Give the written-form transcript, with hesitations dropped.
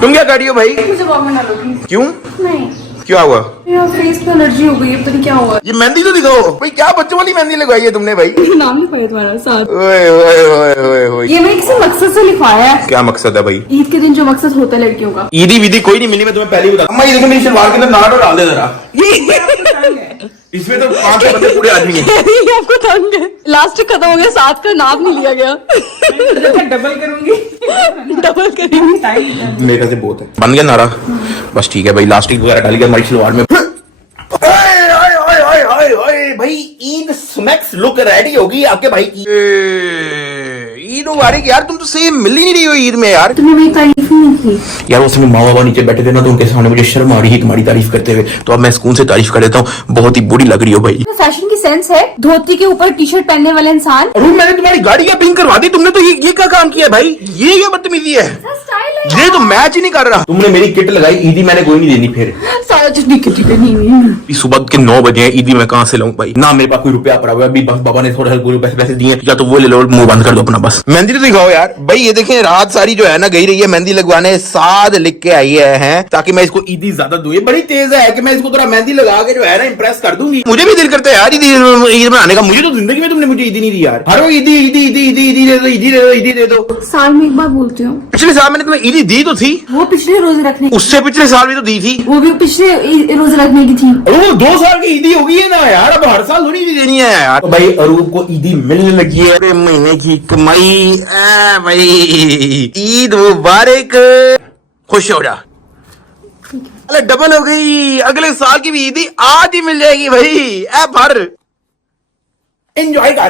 तुम क्या कर रही हो भाई? मुझे वॉक में डालो प्लीज। क्यों? नहीं, क्या हुआ? मेरा फेस पे एलर्जी हो गई है, पता नहीं क्या हुआ। ये मेहंदी तो दिखाओ भाई, क्या बच्चों वाली मेहंदी लगवाई है तुमने भाई? नाम नहीं पाया तुम्हारा साथ। ओए ओए ओए ओए ओए। ये मैंने किसी मकसद से लिखवाया है। क्या मकसद है भाई? ईद के दिन जो मकसद होता है लड़कियों का। ईदी विधि कोई नहीं मिली, मैं तुम्हें पहले ही बता। अम्मा ये देखो मेरी सलवार के अंदर नाड़ डाल दे जरा। इसमें तो 500 बंदे पूरे आदमी हैं। ये आपको तंग है। लास्ट खत्म हो गया, साथ का नाम नहीं लिया गया। डबल करूंगी। डबल करेंगे। मेरे से बहुत है। बन गया नारा? बस ठीक है भाई, लास्टिक वगैरह डाल के हमारी सलवार में। भाई ईद स्नैक्स लुक रेडी होगी आपके भाई की। ईद मुबारक यार, तुम तो सेम मिल ही नहीं रही हो ईद में यार। तुम्हें मेरी तारीफ ही नहीं की यार उस समय माँ बाबा नीचे बैठे थे ना, तो उनके सामने मुझे शर्म आ रही है तुम्हारी तारीफ करते हुए, तो अब मैं सुकून से तारीफ कर देता हूँ। बहुत ही बुरी लग रही हो भाई। फैशन की सेंस है, धोती के ऊपर टी शर्ट पहनने वाला इंसान। अरे मैंने तुम्हारी गाड़ी का पिंक करवा दी, तुमने तो ये क्या काम किया भाई? ये क्या बदतमीजी है? स्टाइल है ये तो मैच ही नहीं कर रहा। तुमने मेरी किट लगाई, ईदी मैंने कोई नहीं देनी फिर। सारा चटनी किटी नहीं। सुबह के 9 बजे हैं, ईदी मैं कहाँ से लाऊं भाई? ना मेरे पास कोई रुपया पड़ा हुआ है, अभी बस बाबा ने थोड़ा पैसे दिए, या तो वो ले लो, मुंह बंद कर दो अपना बस। मेहंदी तो दिखाओ यार भाई। ये देखें रात सारी जो है ना गई रही है मेहंदी लगवाने, साथ लिख के आई है ताकि मैं इसको ईदी ज्यादा दूं। ये बड़ी तेज है कि मैं इसको थोड़ा मेहंदी लगा के जो है ना इंप्रेस कर दूंगी। मुझे भी दिल करता है यार ईद मनाने का। मुझे तो जिंदगी में तुमने मुझे ईदी नहीं दी यार। हर रोज ईदी ईदी ईदी ईदी ईदी दे दो, ईदी दे दो, ईदी दे दो। साल में एक बार बोलती हूँ। पिछले साल मैंने तुम्हें ईदी दी तो थी, वो पिछले रोजे रखने, उससे पिछले साल भी तो दी थी, वो भी पिछले रोजे रखने की थी। वो 2 साल की ईदी हो गई है ना यार, अब हर साल थोड़ी ईदी देनी है यार। तो भाई अरूब को ईदी मिलने लगी है, अरे महीने की कमाई। भाई ईद मुबारक, खुश हो जा। अरे डबल हो गई, अगले साल की भी ईदी आज ही मिल जाएगी भाई। भर एंजॉय कर।